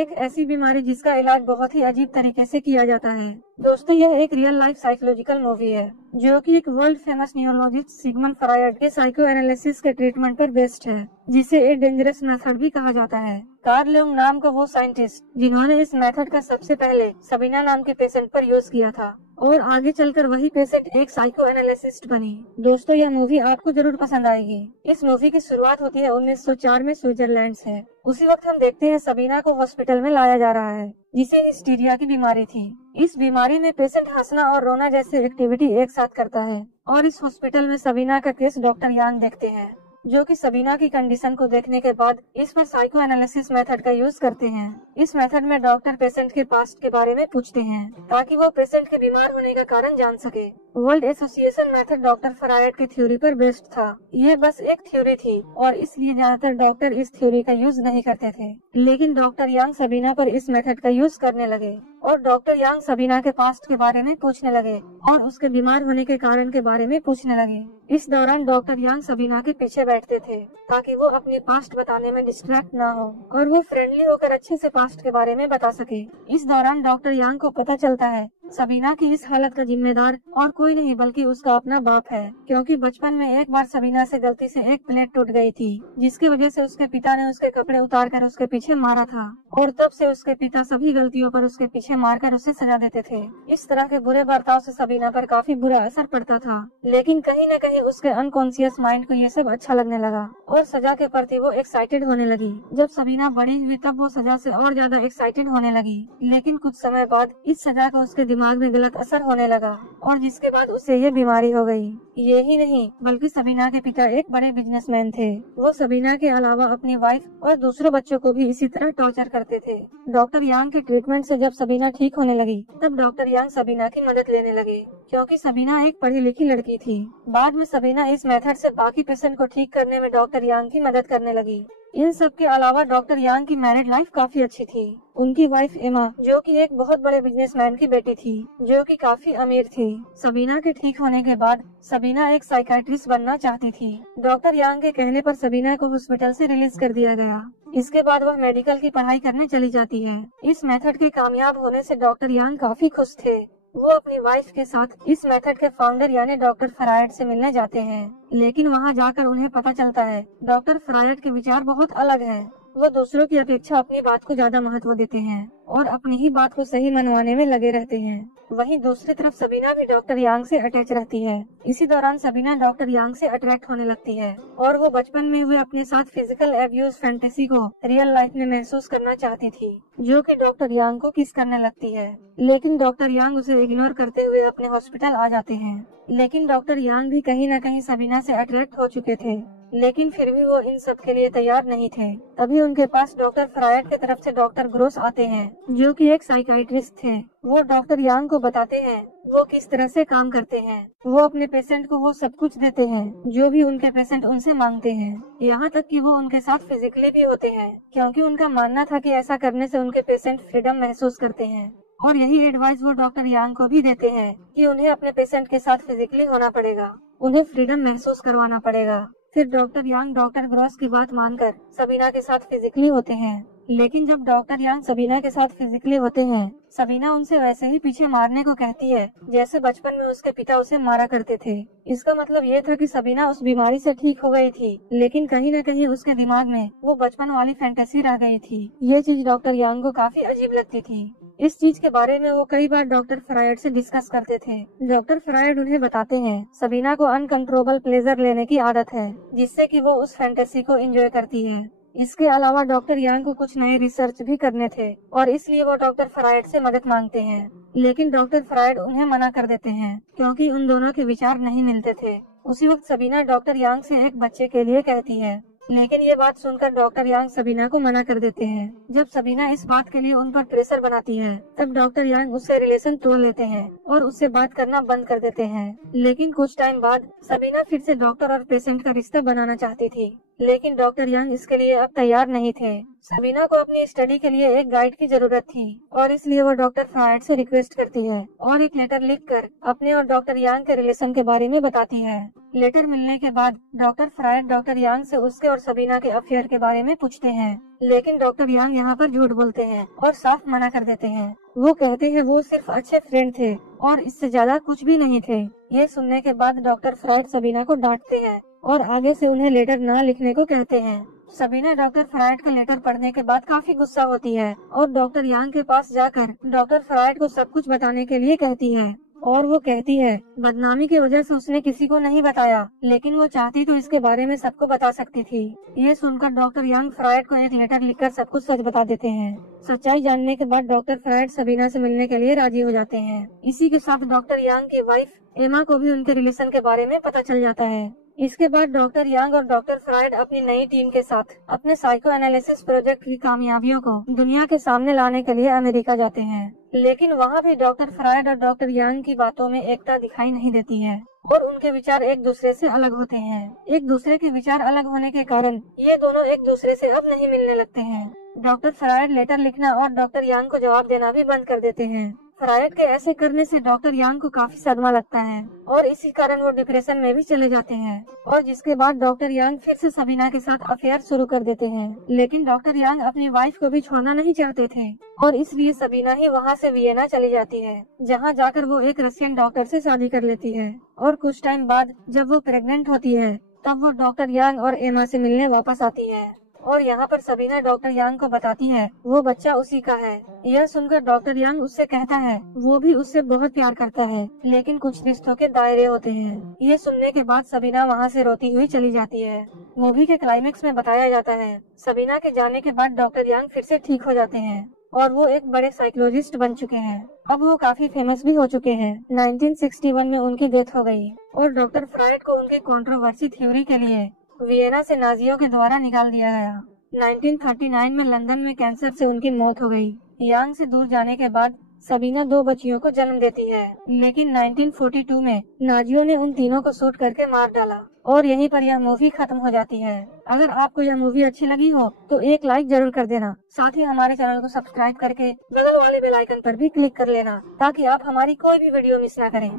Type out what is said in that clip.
एक ऐसी बीमारी जिसका इलाज बहुत ही अजीब तरीके से किया जाता है। दोस्तों, यह एक रियल लाइफ साइकोलॉजिकल मूवी है जो कि एक world famous neurologist Sigmund Freud के साइको एनालिसिस के ट्रीटमेंट पर बेस्ड है, जिसे ए डेंजरस मेथड भी कहा जाता है। कार्ल यूंग नाम का वो साइंटिस्ट जिन्होंने इस मेथड का सबसे पहले सबीना नाम के पेशेंट पर यूज किया था और आगे चलकर वही पेशेंट एक साइको एनालिसिस्ट बनी। दोस्तों, यह मूवी आपको जरूर पसंद आएगी। इस मूवी की शुरुआत होती है 1904 में स्विट्जरलैंड से। उसी वक्त हम देखते हैं सबीना को हॉस्पिटल में लाया जा रहा है, जिसे हिस्टीरिया की बीमारी थी। इस बीमारी में पेशेंट हंसना और रोना जैसे एक्टिविटी एक साथ करता है और इस हॉस्पिटल में सबीना का केस डॉक्टर यांग देखते हैं, जो कि सबीना की कंडीशन को देखने के बाद इस पर साइको एनालिसिस मेथड का यूज करते हैं। इस मेथड में डॉक्टर पेशेंट के पास्ट के बारे में पूछते हैं ताकि वो पेशेंट के बीमार होने का कारण जान सके। World association method doctor Freud की थ्योरी पर बेस्ड था। यह बस एक थ्योरी थी और इसलिए ज्यादातर डॉक्टर इस थ्योरी का यूज नहीं करते थे, लेकिन डॉक्टर यांग सबीना पर इस मेथड का यूज करने लगे और डॉक्टर यांग सबीना के पास्ट के बारे में पूछने लगे और उसके बीमार होने के कारण के बारे में पूछने लगे। इस दौरान डॉक्टर यांग सबीना के पीछे बैठते थे ताकि वो अपने पास्ट बताने में डिस्ट्रैक्ट ना हो और वो फ्रेंडली होकर अच्छे से पास्ट के बारे में बता सके। इस दौरान डॉक्टर यांग को पता चलता है सबीना की इस हालत का जिम्मेदार और कोई नहीं बल्कि उसका अपना बाप है, क्योंकि बचपन में एक बार सबीना से गलती से एक प्लेट टूट गई थी, जिसकी वजह से उसके पिता ने उसके कपड़े उतारकर उसके पीछे मारा था और तब से उसके पिता सभी गलतियों पर उसके पीछे मारकर उसे सजा देते थे। इस तरह के बुरे बर्ताव से सबीना पर काफी बुरा असर पड़ता था, लेकिन कहीं न कहीं उसके अनकॉन्शियस माइंड को ये सब अच्छा लगने लगा और सजा के प्रति वो एक्साइटेड होने लगी। जब सबीना बड़ी हुई तब वो सजा से और ज्यादा एक्साइटेड होने लगी, लेकिन कुछ समय बाद इस सजा का उसके दिमाग में गलत असर होने लगा और जिसके बाद उसे ये बीमारी हो गई। यही नहीं बल्कि सबीना के पिता एक बड़े बिजनेसमैन थे। वो सबीना के अलावा अपनी वाइफ और दूसरे बच्चों को भी इसी तरह टॉर्चर करते थे। डॉक्टर यांग के ट्रीटमेंट से जब सबीना ठीक होने लगी तब डॉक्टर यांग सबीना की मदद लेने लगे, क्योंकि सबीना एक पढ़ी लिखी लड़की थी। बाद में सबीना इस मेथड से बाकी पेशेंट को ठीक करने में डॉक्टर यांग की मदद करने लगी। इन सब के अलावा डॉक्टर यांग की मैरिड लाइफ काफी अच्छी थी। उनकी वाइफ एमा, जो कि एक बहुत बड़े बिजनेसमैन की बेटी थी, जो कि काफी अमीर थी। सबीना के ठीक होने के बाद सबीना एक साइकाइट्रिस्ट बनना चाहती थी। डॉक्टर यांग के कहने पर सबीना को हॉस्पिटल से रिलीज कर दिया गया। इसके बाद वह मेडिकल की पढ़ाई करने चली जाती है। इस मेथड के कामयाब होने से डॉक्टर यांग काफी खुश थे। वो अपनी वाइफ के साथ इस मेथड के फाउंडर यानी डॉक्टर फ्रायड से मिलने जाते हैं, लेकिन वहां जाकर उन्हें पता चलता है डॉक्टर फ्रायड के विचार बहुत अलग हैं। वो दूसरों की अपेक्षा अपनी बात को ज्यादा महत्व देते हैं और अपनी ही बात को सही मनवाने में लगे रहते हैं। वहीं दूसरी तरफ सबीना भी डॉक्टर यांग से अटैच रहती है। इसी दौरान सबीना डॉक्टर यांग से अट्रैक्ट होने लगती है और वो बचपन में हुए अपने साथ फिजिकल एब्यूज फैंटेसी को रियल लाइफ में महसूस करना चाहती थी, जो कि डॉक्टर यांग को किस करने लगती है। लेकिन डॉक्टर यांग उसे इग्नोर करते हुए अपने हॉस्पिटल आ जाते हैं। लेकिन डॉक्टर यांग भी कहीं न कहीं सबीना से अट्रैक्ट हो चुके थे, लेकिन फिर भी वो इन सब के लिए तैयार नहीं थे। तभी उनके पास डॉक्टर फ्रायड की तरफ से डॉक्टर ग्रोस आते हैं, जो कि एक साइकाइट्रिस्ट थे। वो डॉक्टर यांग को बताते हैं वो किस तरह से काम करते हैं। वो अपने पेशेंट को वो सब कुछ देते हैं जो भी उनके पेशेंट उनसे मांगते हैं, यहाँ तक कि वो उनके साथ फिजिकली भी होते हैं, क्योंकि उनका मानना था कि ऐसा करने से उनके पेशेंट फ्रीडम महसूस करते हैं। और यही एडवाइस वो डॉक्टर यांग को भी देते हैं कि उन्हें अपने पेशेंट के साथ फिजिकली होना पड़ेगा, उन्हें फ्रीडम महसूस करवाना पड़ेगा। फिर डॉक्टर यांग डॉक्टर ग्रॉस की बात मानकर सबीना के साथ फिजिकली होते हैं। लेकिन जब डॉक्टर यांग सबीना के साथ फिजिकली होते हैं, सबीना उनसे वैसे ही पीछे मारने को कहती है जैसे बचपन में उसके पिता उसे मारा करते थे। इसका मतलब ये था कि सबीना उस बीमारी से ठीक हो गई थी, लेकिन कहीं न कहीं उसके दिमाग में वो बचपन वाली फैंटेसी रह गई थी। ये चीज डॉक्टर यांग को काफी अजीब लगती थी। इस चीज के बारे में वो कई बार डॉक्टर फ्रायड से डिस्कस करते थे। डॉक्टर फ्रायड उन्हें बताते हैं सबीना को अनकंट्रोलेबल प्लेजर लेने की आदत है, जिससे कि वो उस फैंटेसी को एंजॉय करती है। इसके अलावा डॉक्टर यांग को कुछ नए रिसर्च भी करने थे और इसलिए वो डॉक्टर फ्रायड से मदद मांगते हैं, लेकिन डॉक्टर फ्रायड उन्हें मना कर देते हैं क्योंकि उन दोनों के विचार नहीं मिलते थे। उसी वक्त सबीना डॉक्टर यांग से एक बच्चे के लिए कहती है, लेकिन ये बात सुनकर डॉक्टर यांग सबीना को मना कर देते हैं। जब सबीना इस बात के लिए उन पर प्रेशर बनाती है, तब डॉक्टर यांग उससे रिलेशन तोड़ लेते हैं और उससे बात करना बंद कर देते हैं। लेकिन कुछ टाइम बाद सबीना फिर से डॉक्टर और पेशेंट का रिश्ता बनाना चाहती थी, लेकिन डॉक्टर यंग इसके लिए अब तैयार नहीं थे। सबीना को अपनी स्टडी के लिए एक गाइड की जरूरत थी और इसलिए वो डॉक्टर फ्रायड से रिक्वेस्ट करती है और एक लेटर लिखकर अपने और डॉक्टर यांग के रिलेशन के बारे में बताती है। लेटर मिलने के बाद डॉक्टर फ्रायड डॉक्टर यांग से उसके और सबीना के अफेयर के बारे में पूछते हैं, लेकिन डॉक्टर यांग यहाँ पर झूठ बोलते हैं और साफ मना कर देते हैं। वो कहते हैं वो सिर्फ अच्छे फ्रेंड थे और इससे ज्यादा कुछ भी नहीं थे। ये सुनने के बाद डॉक्टर फ्रायड सबीना को डांटते हैं और आगे से उन्हें लेटर न लिखने को कहते हैं। सबीना डॉक्टर फ्रायड का लेटर पढ़ने के बाद काफी गुस्सा होती है और डॉक्टर यांग के पास जाकर डॉक्टर फ्रायड को सब कुछ बताने के लिए कहती है और वो कहती है बदनामी की वजह से उसने किसी को नहीं बताया, लेकिन वो चाहती तो इसके बारे में सबको बता सकती थी। ये सुनकर डॉक्टर यांग फ्रायड को एक लेटर लिखकर सब कुछ सच बता देते हैं। सच्चाई जानने के बाद डॉक्टर फ्रायड सबीना से मिलने के लिए राजी हो जाते हैं। इसी के साथ डॉक्टर यांग की वाइफ एमा को भी उनके रिलेशन के बारे में पता चल जाता है। इसके बाद डॉक्टर यांग और डॉक्टर फ्रायड अपनी नई टीम के साथ अपने साइको एनालिसिस प्रोजेक्ट की कामयाबियों को दुनिया के सामने लाने के लिए अमेरिका जाते हैं, लेकिन वहाँ भी डॉक्टर फ्रायड और डॉक्टर यांग की बातों में एकता दिखाई नहीं देती है और उनके विचार एक दूसरे से अलग होते हैं। एक दूसरे के विचार अलग होने के कारण ये दोनों एक दूसरे से अब नहीं मिलने लगते हैं। डॉक्टर फ्रायड लेटर लिखना और डॉक्टर यांग को जवाब देना भी बंद कर देते हैं। फ्रायड के ऐसे करने से डॉक्टर यांग को काफी सदमा लगता है और इसी कारण वो डिप्रेशन में भी चले जाते हैं और जिसके बाद डॉक्टर यांग फिर से सबीना के साथ अफेयर शुरू कर देते हैं। लेकिन डॉक्टर यांग अपनी वाइफ को भी छोड़ना नहीं चाहते थे और इसलिए सबीना ही वहाँ से वियना चली जाती है, जहाँ जाकर वो एक रशियन डॉक्टर से शादी कर लेती है और कुछ टाइम बाद जब वो प्रेग्नेंट होती है तब वो डॉक्टर यांग और एमा से मिलने वापस आती है और यहाँ पर सबीना डॉक्टर यांग को बताती है वो बच्चा उसी का है। यह सुनकर डॉक्टर यांग उससे कहता है वो भी उससे बहुत प्यार करता है, लेकिन कुछ रिश्तों के दायरे होते हैं। ये सुनने के बाद सबीना वहाँ से रोती हुई चली जाती है। मूवी के क्लाइमेक्स में बताया जाता है सबीना के जाने के बाद डॉक्टर यांग फिर से ठीक हो जाते हैं और वो एक बड़े साइकोलॉजिस्ट बन चुके हैं। अब वो काफी फेमस भी हो चुके हैं। 1961 में उनकी डेथ हो गई और डॉक्टर फ्रायड को उनके कंट्रोवर्सी थ्योरी के लिए वियना से नाजियों के द्वारा निकाल दिया गया। 1939 में लंदन में कैंसर से उनकी मौत हो गई। यांग से दूर जाने के बाद सबीना 2 बच्चियों को जन्म देती है, लेकिन 1942 में नाजियों ने उन तीनों को शूट करके मार डाला और यहीं पर यह मूवी खत्म हो जाती है। अगर आपको यह मूवी अच्छी लगी हो तो एक लाइक जरूर कर देना, साथ ही हमारे चैनल को सब्सक्राइब करके बगल वाले बेल आइकन पर भी क्लिक कर लेना ताकि आप हमारी कोई भी वीडियो मिस ना करें।